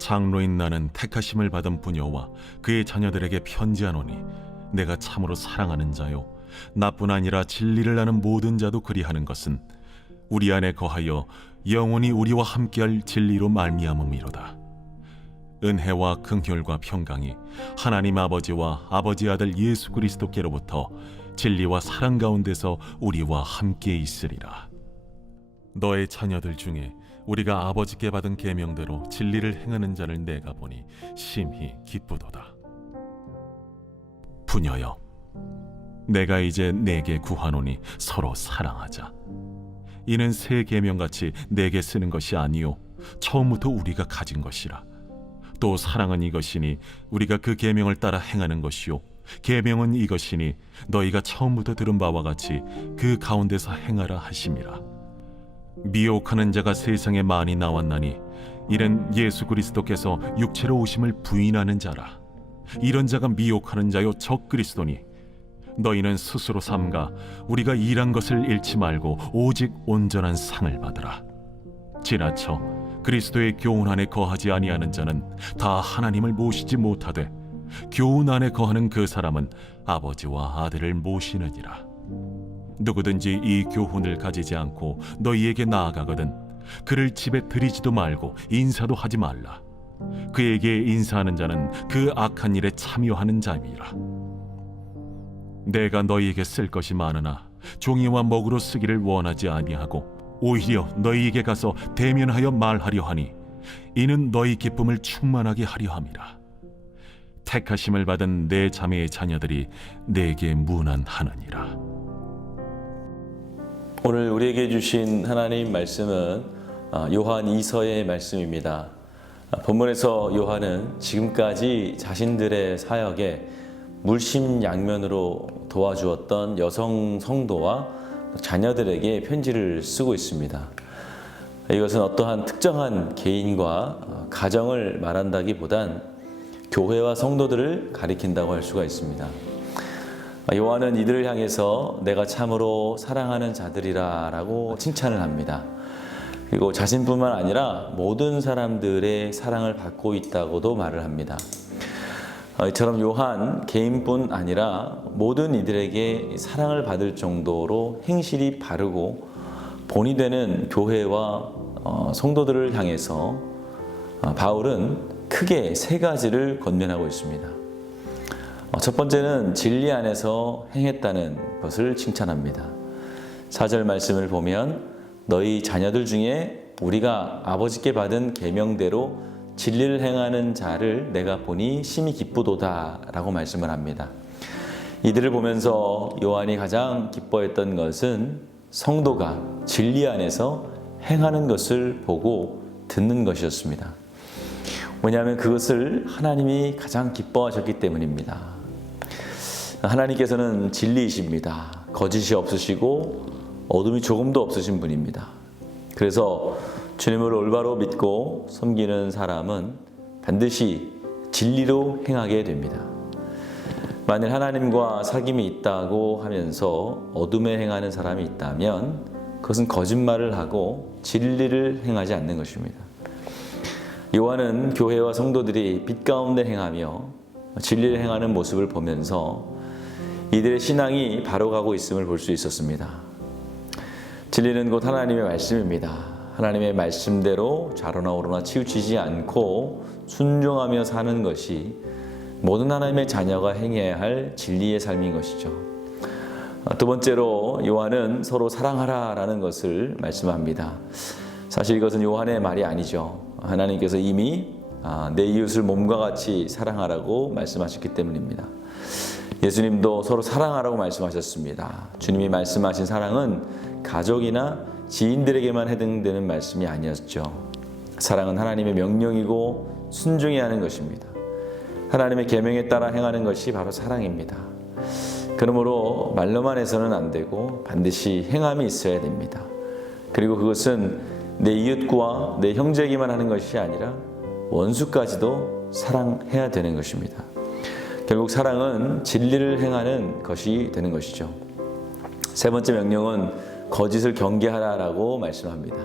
장로인 나는 택하심을 받은 부녀와 그의 자녀들에게 편지하노니 내가 참으로 사랑하는 자요 나뿐 아니라 진리를 아는 모든 자도 그리하는 것은 우리 안에 거하여 영원히 우리와 함께할 진리로 말미암음이로다. 은혜와 긍휼과 평강이 하나님 아버지와 아버지 아들 예수 그리스도께로부터 진리와 사랑 가운데서 우리와 함께 있으리라. 너의 자녀들 중에 우리가 아버지께 받은 계명대로 진리를 행하는 자를 내가 보니 심히 기쁘도다. 부녀여, 내가 이제 내게 구하노니 서로 사랑하자. 이는 새 계명같이 내게 쓰는 것이 아니요 처음부터 우리가 가진 것이라. 또 사랑은 이것이니 우리가 그 계명을 따라 행하는 것이요 계명은 이것이니 너희가 처음부터 들은 바와 같이 그 가운데서 행하라 하심이라. 미혹하는 자가 세상에 많이 나왔나니 이는 예수 그리스도께서 육체로 오심을 부인하는 자라. 이런 자가 미혹하는 자요 적 그리스도니 너희는 스스로 삼가 우리가 일한 것을 잃지 말고 오직 온전한 상을 받으라. 지나쳐 그리스도의 교훈 안에 거하지 아니하는 자는 다 하나님을 모시지 못하되 교훈 안에 거하는 그 사람은 아버지와 아들을 모시느니라. 누구든지 이 교훈을 가지지 않고 너희에게 나아가거든 그를 집에 들이지도 말고 인사도 하지 말라. 그에게 인사하는 자는 그 악한 일에 참여하는 자임이라. 내가 너희에게 쓸 것이 많으나 종이와 먹으로 쓰기를 원하지 아니하고 오히려 너희에게 가서 대면하여 말하려 하니 이는 너희 기쁨을 충만하게 하려 함이라. 택하심을 받은 내 자매의 자녀들이 내게 문안하느니라. 오늘 우리에게 주신 하나님 말씀은 요한 2서의 말씀입니다. 본문에서 요한은 지금까지 자신들의 사역에 물심양면으로 도와주었던 여성 성도와 자녀들에게 편지를 쓰고 있습니다. 이것은 어떠한 특정한 개인과 가정을 말한다기보단 교회와 성도들을 가리킨다고 할 수가 있습니다. 요한은 이들을 향해서 내가 참으로 사랑하는 자들이라 라고 칭찬을 합니다. 그리고 자신뿐만 아니라 모든 사람들의 사랑을 받고 있다고도 말을 합니다. 이처럼 요한 개인뿐 아니라 모든 이들에게 사랑을 받을 정도로 행실이 바르고 본이 되는 교회와 성도들을 향해서 바울은 크게 세 가지를 권면하고 있습니다. 첫 번째는 진리 안에서 행했다는 것을 칭찬합니다. 4절 말씀을 보면 너희 자녀들 중에 우리가 아버지께 받은 계명대로 진리를 행하는 자를 내가 보니 심히 기쁘도다 라고 말씀을 합니다. 이들을 보면서 요한이 가장 기뻐했던 것은 성도가 진리 안에서 행하는 것을 보고 듣는 것이었습니다. 왜냐하면 그것을 하나님이 가장 기뻐하셨기 때문입니다. 하나님께서는 진리이십니다. 거짓이 없으시고 어둠이 조금도 없으신 분입니다. 그래서 주님을 올바로 믿고 섬기는 사람은 반드시 진리로 행하게 됩니다. 만일 하나님과 사귐이 있다고 하면서 어둠에 행하는 사람이 있다면 그것은 거짓말을 하고 진리를 행하지 않는 것입니다. 요한은 교회와 성도들이 빛 가운데 행하며 진리를 행하는 모습을 보면서 이들의 신앙이 바로 가고 있음을 볼 수 있었습니다. 진리는 곧 하나님의 말씀입니다. 하나님의 말씀대로 좌로나 우로나 치우치지 않고 순종하며 사는 것이 모든 하나님의 자녀가 행해야 할 진리의 삶인 것이죠. 두 번째로 요한은 서로 사랑하라 라는 것을 말씀합니다. 사실 이것은 요한의 말이 아니죠. 하나님께서 이미 내 이웃을 몸과 같이 사랑하라고 말씀하셨기 때문입니다. 예수님도 서로 사랑하라고 말씀하셨습니다. 주님이 말씀하신 사랑은 가족이나 지인들에게만 해당되는 말씀이 아니었죠. 사랑은 하나님의 명령이고 순종해야 하는 것입니다. 하나님의 계명에 따라 행하는 것이 바로 사랑입니다. 그러므로 말로만 해서는 안 되고 반드시 행함이 있어야 됩니다. 그리고 그것은 내 이웃과 내 형제에게만 하는 것이 아니라 원수까지도 사랑해야 되는 것입니다. 결국 사랑은 진리를 행하는 것이 되는 것이죠. 세 번째 명령은 거짓을 경계하라라고 말씀합니다.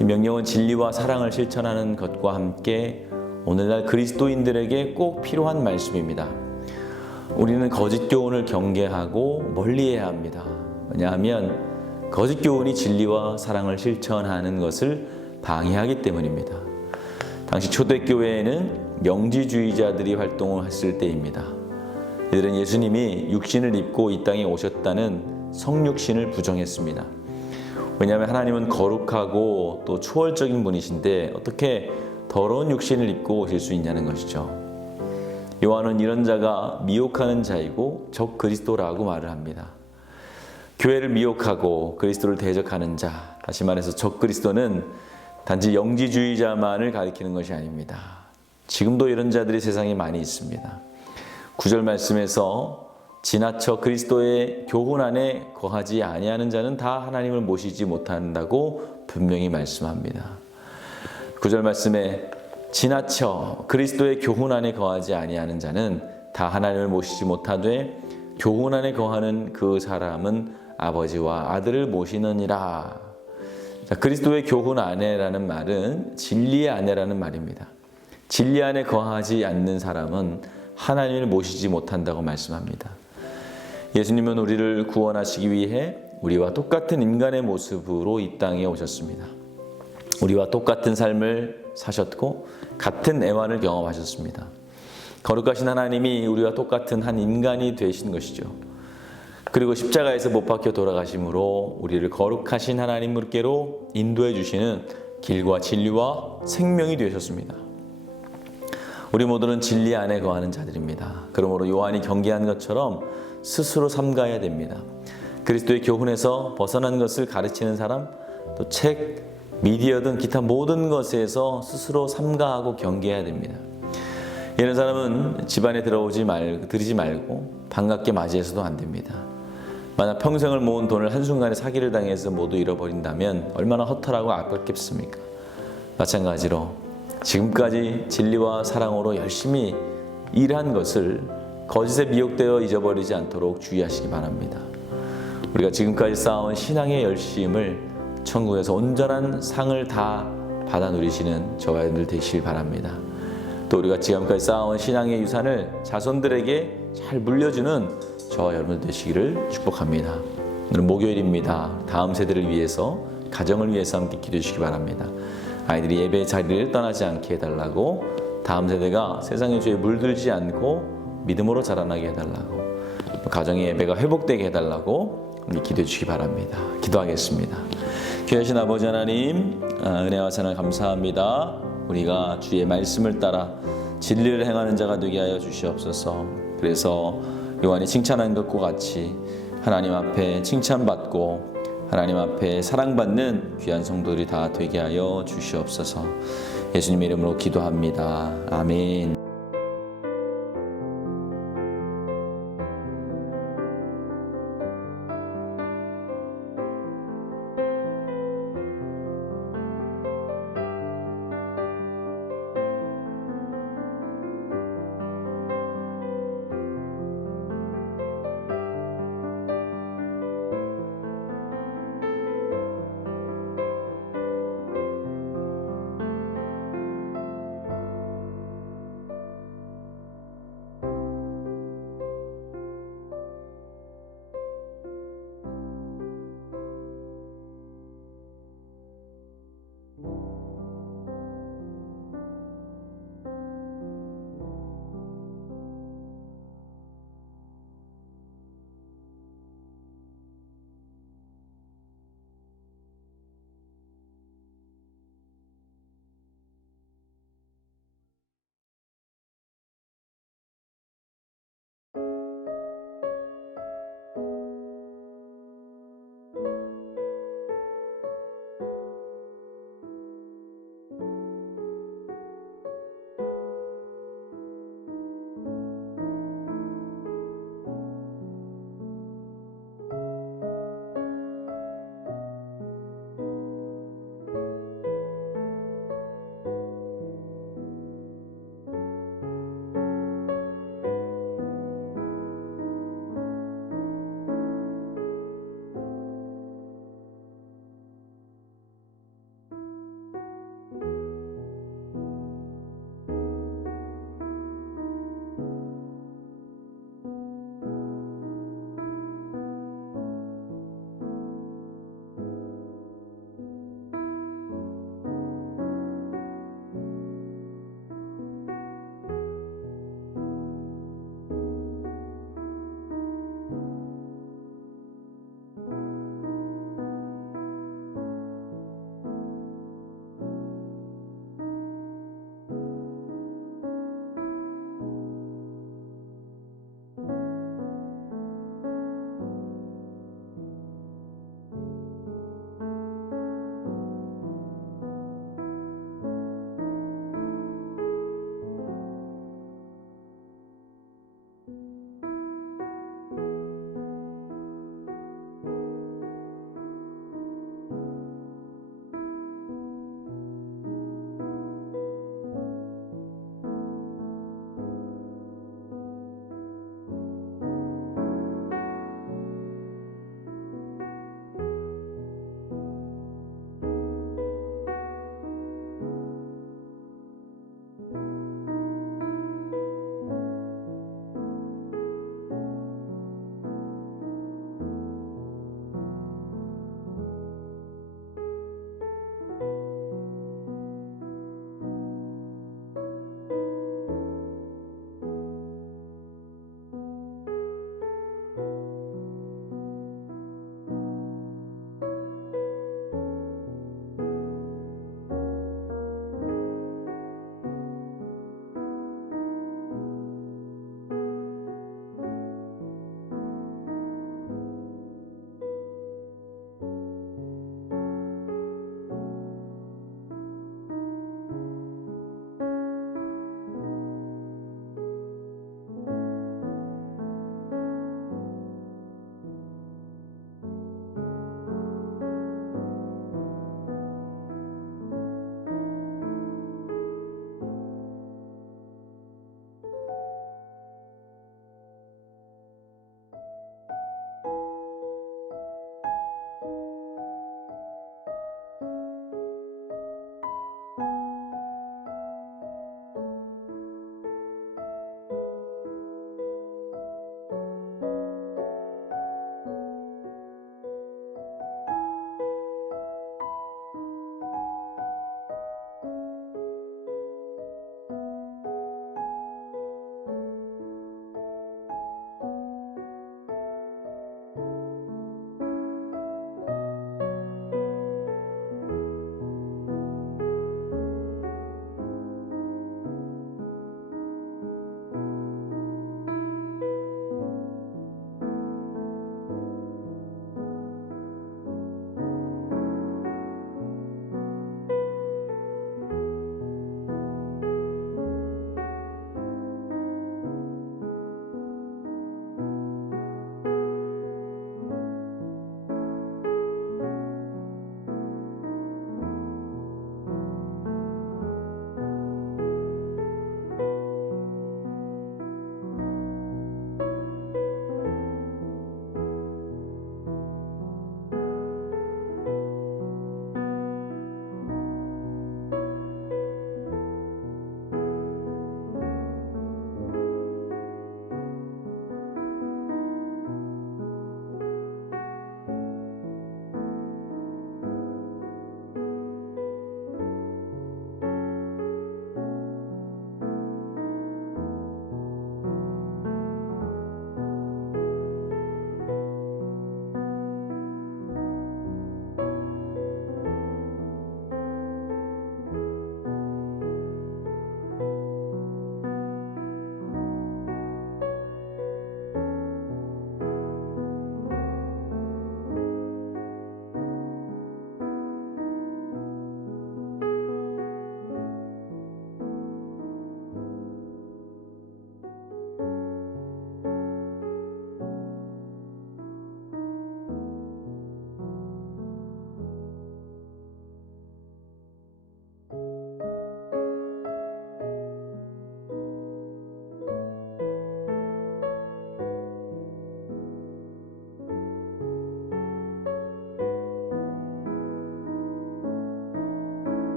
이 명령은 진리와 사랑을 실천하는 것과 함께 오늘날 그리스도인들에게 꼭 필요한 말씀입니다. 우리는 거짓 교훈을 경계하고 멀리해야 합니다. 왜냐하면 거짓 교훈이 진리와 사랑을 실천하는 것을 방해하기 때문입니다. 당시 초대교회에는 명지주의자들이 활동을 했을 때입니다. 이들은 예수님이 육신을 입고 이 땅에 오셨다는 성육신을 부정했습니다. 왜냐하면 하나님은 거룩하고 또 초월적인 분이신데 어떻게 더러운 육신을 입고 오실 수 있냐는 것이죠. 요한은 이런 자가 미혹하는 자이고 적 그리스도라고 말을 합니다. 교회를 미혹하고 그리스도를 대적하는 자, 다시 말해서 적 그리스도는 단지 영지주의자만을 가리키는 것이 아닙니다. 지금도 이런 자들이 세상에 많이 있습니다. 9절 말씀에서 지나쳐 그리스도의 교훈 안에 거하지 아니하는 자는 다 하나님을 모시지 못한다고 분명히 말씀합니다. 9절 말씀에 지나쳐 그리스도의 교훈 안에 거하지 아니하는 자는 다 하나님을 모시지 못하되 교훈 안에 거하는 그 사람은 아버지와 아들을 모시느니라. 자, 그리스도의 교훈 안에라는 말은 진리의 안에라는 말입니다. 진리 안에 거하지 않는 사람은 하나님을 모시지 못한다고 말씀합니다. 예수님은 우리를 구원하시기 위해 우리와 똑같은 인간의 모습으로 이 땅에 오셨습니다. 우리와 똑같은 삶을 사셨고 같은 애환을 경험하셨습니다. 거룩하신 하나님이 우리와 똑같은 한 인간이 되신 것이죠. 그리고 십자가에서 못 박혀 돌아가심으로 우리를 거룩하신 하나님께로 인도해 주시는 길과 진리와 생명이 되셨습니다. 우리 모두는 진리 안에 거하는 자들입니다. 그러므로 요한이 경계한 것처럼 스스로 삼가야 됩니다. 그리스도의 교훈에서 벗어난 것을 가르치는 사람, 또 책, 미디어 등 기타 모든 것에서 스스로 삼가하고 경계해야 됩니다. 이런 사람은 집안에 들이지 말고 반갑게 맞이해서도 안 됩니다. 만약 평생을 모은 돈을 한순간에 사기를 당해서 모두 잃어버린다면 얼마나 허탈하고 아깝겠습니까? 마찬가지로 지금까지 진리와 사랑으로 열심히 일한 것을 거짓에 미혹되어 잊어버리지 않도록 주의하시기 바랍니다. 우리가 지금까지 쌓아온 신앙의 열심을 천국에서 온전한 상을 다 받아 누리시는 저와 여러분들 되시길 바랍니다. 또 우리가 지금까지 쌓아온 신앙의 유산을 자손들에게 잘 물려주는 저와 여러분들 되시기를 축복합니다. 오늘은 목요일입니다. 다음 세대를 위해서, 가정을 위해서 함께 기도해 주시기 바랍니다. 아이들이 예배의 자리를 떠나지 않게 해달라고, 다음 세대가 세상의 죄에 물들지 않고 믿음으로 자라나게 해달라고, 가정의 예배가 회복되게 해달라고 기도해 주시기 바랍니다. 기도하겠습니다. 귀하신 아버지 하나님, 은혜와 사랑 감사합니다. 우리가 주의 말씀을 따라 진리를 행하는 자가 되게 하여 주시옵소서. 그래서 요한이 칭찬한 것과 같이 하나님 앞에 칭찬받고 하나님 앞에 사랑받는 귀한 성도들이 다 되게 하여 주시옵소서. 예수님의 이름으로 기도합니다. 아멘.